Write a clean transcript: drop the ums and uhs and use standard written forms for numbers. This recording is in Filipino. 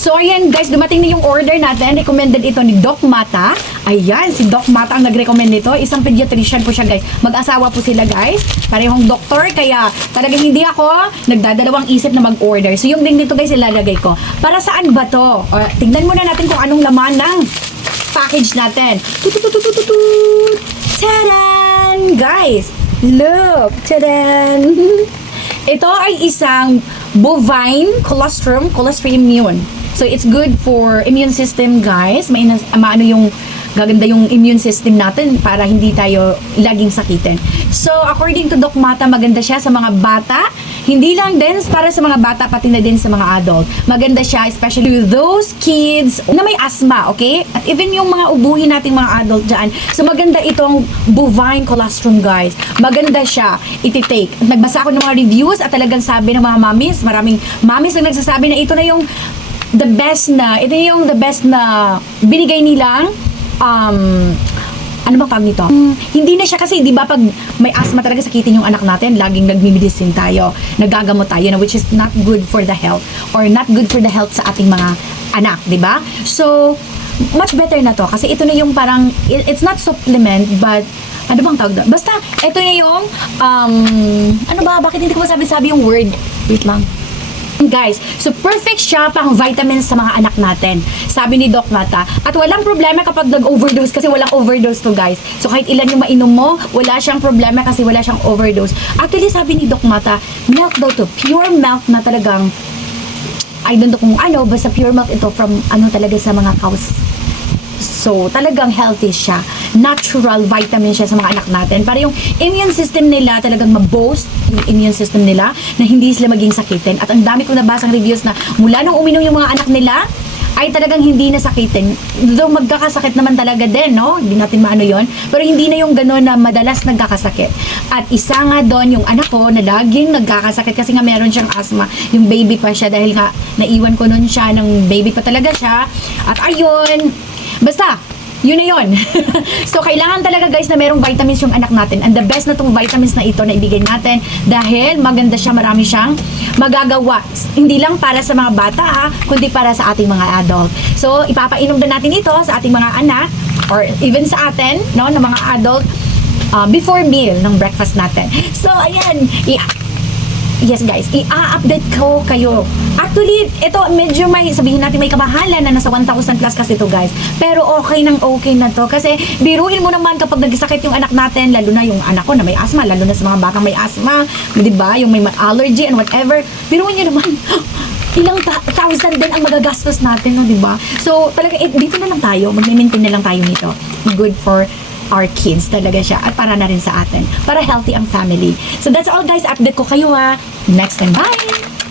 So, ayan guys, dumating na yung order natin. Recommended ito ni Doc Mata. Ayan, si Doc Mata ang nag-recommend nito. Isang pediatrician po siya guys. Mag-asawa po sila guys. Parehong doktor. Kaya talagang hindi ako nagdadalawang isip na mag-order. So, yung link dito guys, ilalagay ko. Para saan ba to? Tignan muna natin kung anong laman ng package natin. Tadan! Guys, look! Tadan! Ito ay isang bovine colostrum immune. So, it's good for immune system, guys. Maano yung gaganda yung immune system natin para hindi tayo laging sakitin. So, according to Doc Mata, maganda siya sa mga bata. Hindi lang din para sa mga bata, pati na din sa mga adult. Maganda siya, especially to those kids na may asthma, okay? At even yung mga ubuhin nating mga adult dyan. So, maganda itong bovine colostrum, guys. Maganda siya, iti-take. Nagbasa ako ng mga reviews at talagang sabi ng mga mommies, maraming mommies na nagsasabi na ito na yung the best na binigay nilang ano bang tawag nito? Hindi na siya kasi, di ba, pag may asthma talaga sakitin yung anak natin, laging nagmimedicine tayo, nagagamot tayo, na which is not good for the health or not good for the health sa ating mga anak, di ba? So, much better na to kasi ito na yung parang, it's not supplement, but ano bang tawag doon? Basta, ito na yung, ano ba, bakit hindi ko masabi-sabi yung word? Wait lang. Guys, so perfect siya pang vitamins sa mga anak natin, sabi ni Doc Mata. At walang problema kapag nag-overdose kasi walang overdose to guys. So kahit ilan yung mainom mo, wala siyang problema kasi wala siyang overdose. Actually, sabi ni Doc Mata, milk daw to, pure milk na talagang, I don't know kung ano, basta pure milk ito from ano talaga sa mga cows. So, talagang healthy siya. Natural vitamin siya sa mga anak natin. Para yung immune system nila talagang ma-boost yung immune system nila na hindi sila maging sakitin. At ang dami kong nabasang reviews na mula nung uminom yung mga anak nila, ay talagang hindi na sakitin. Though magkakasakit naman talaga din, no? Hindi natin maano yon. Pero hindi na yung gano'n na madalas nagkakasakit. At isa nga doon yung anak ko na laging nagkakasakit kasi nga meron siyang asthma. Yung baby pa siya dahil nga naiwan ko nun siya ng baby pa talaga siya. At ayun, basta, yun na yun. So, kailangan talaga guys na merong vitamins yung anak natin. And the best na itong vitamins na ito na ibigay natin dahil maganda siya, marami siyang magagawa. Hindi lang para sa mga bata ha, kundi para sa ating mga adult. So, ipapainom na natin ito sa ating mga anak or even sa atin, no, na mga adult before meal ng breakfast natin. So, ayan, yes guys, i-update ko kayo. Actually, ito medyo may, sabihin natin may kamahalan na nasa 1,000 plus kasi ito guys. Pero okay na to. Kasi biruin mo naman kapag nagsakit yung anak natin, lalo na yung anak ko na may asthma, lalo na sa mga batang may asthma, di ba? Yung may allergy and whatever. Biruin nyo naman, ilang thousand din ang magagastos natin, no, di ba? So, talaga, dito na lang tayo, mag-maintain na lang tayo nito. Good for our kids talaga siya at para na rin sa atin. Para healthy ang family. So, that's all guys. Update ko kayo ha. Next time. Bye!